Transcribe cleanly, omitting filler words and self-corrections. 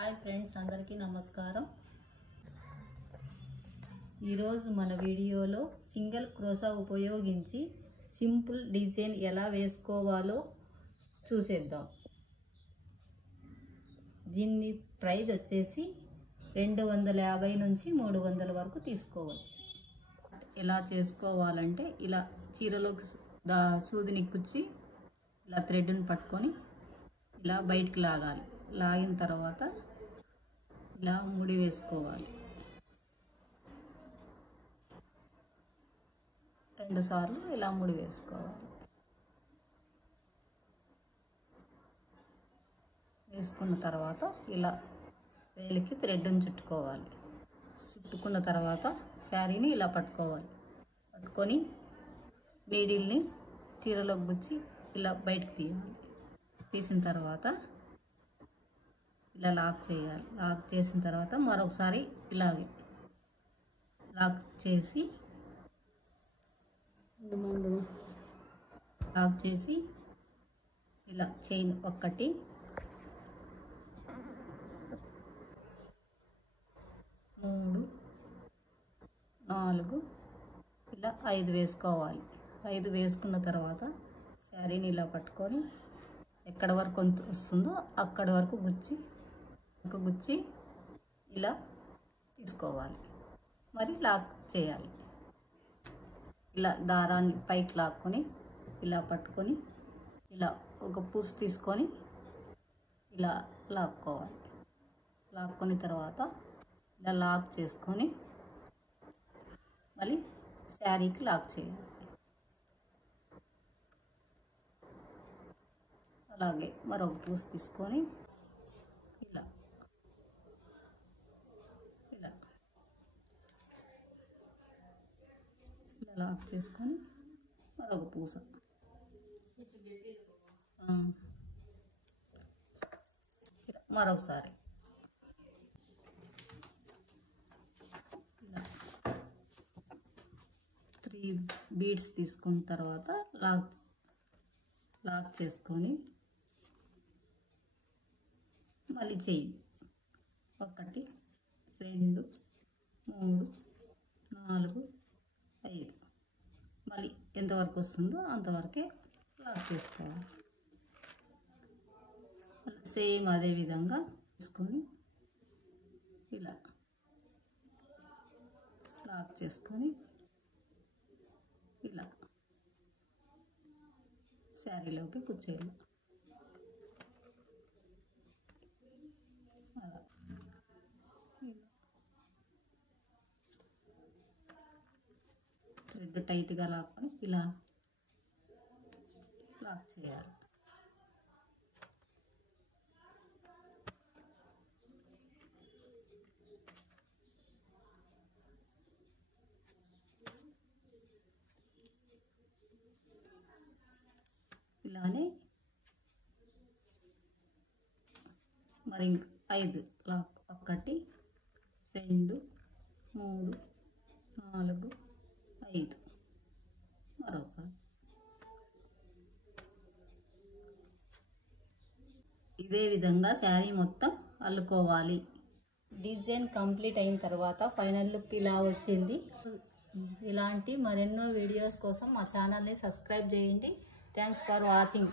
Hi friends, అందరికీ నమస్కారం. ఈరోజు మన వీడియోలో సింగిల్ క్రోషా ఉపయోగించి సింపుల్ డిజైన్ ఎలా వేసుకోవాలో చూసేద్దాం. దీని ప్రైస్ వచ్చేసి 250 నుంచి 300 వరకు తీసుకోవచ్చు. ఎలా చేసుకోవాలంటే ఇలా చీరలోకి సూదిని కుచ్చి ఇలా థ్రెడ్ని పట్టుకొని ఇలా బయటికి లాగాలి. లాగిన తర్వాత ఇలా ముడి వేసుకోవాలి. 2 సార్లు ఇలా ముడి వేసుకోవాలి. వేసుకున్న తర్వాత ఇలా వేలికి థ్రెడ్ని చుట్టుకోవాలి. చుట్టుకున్న తర్వాత శారీని ఇలా పట్టుకొని నీడిల్ని చీరలోకి గుచ్చి ఇలా బయటకు తీయాలి. తీసిన తర్వాత ఇలా లాక్ చేయాలి. లాక్ చేసిన తర్వాత మరొకసారి ఇలాగే లాక్ చేసి ఇలా చైన్ 1 3 4 ఇలా 5 వేసుకోవాలి. 5 వేసుకున్న తర్వాత శారీని ఇలా పట్టుకొని ఎక్కడ వరకు వస్తుందో అక్కడి వరకు గుచ్చి ఇలా తీసుకోవాలి. మరి లాక్ చేయాలి. ఇలా దారాన్ని పైకి లాక్కొని ఇలా పట్టుకొని ఇలా ఒక పూసు తీసుకొని ఇలా లాక్కోవాలి. లాక్కొని తర్వాత ఇలా లాక్ చేసుకొని మళ్ళీ శారీకి లాక్ చేయాలి. అలాగే మరొక పూసు తీసుకొని ఇలా లాక్ చేసుకొని మరొక పూస మరొకసారి 3 బీడ్స్ తీసుకున్న తర్వాత లాక్ చేసుకొని మళ్ళీ చెయ్యి 1 2 3 4 5 మళ్ళీ ఎంతవరకు వస్తుందో అంతవరకే లాక్ చేసుకోవాలి. సేమ్ అదే విధంగా తీసుకొని ఇలా లాక్ చేసుకొని ఇలా శారీలోకి కుచ్చేయాలి. అలా థ్రెడ్ టైట్గా లాక్కొని ఇలా లాక్ చేయాలి. ఇలానే మరి 5 లాక్ 1 2 3 4 5 మరోసారి ఇదే విధంగా శారీ మొత్తం అల్లుకోవాలి. డిజైన్ కంప్లీట్ అయిన తర్వాత ఫైనల్ లుక్ ఇలా వచ్చింది. ఇలాంటి మరెన్నో వీడియోస్ కోసం మా ఛానల్ని సబ్స్క్రైబ్ చేయండి. Thanks for watching.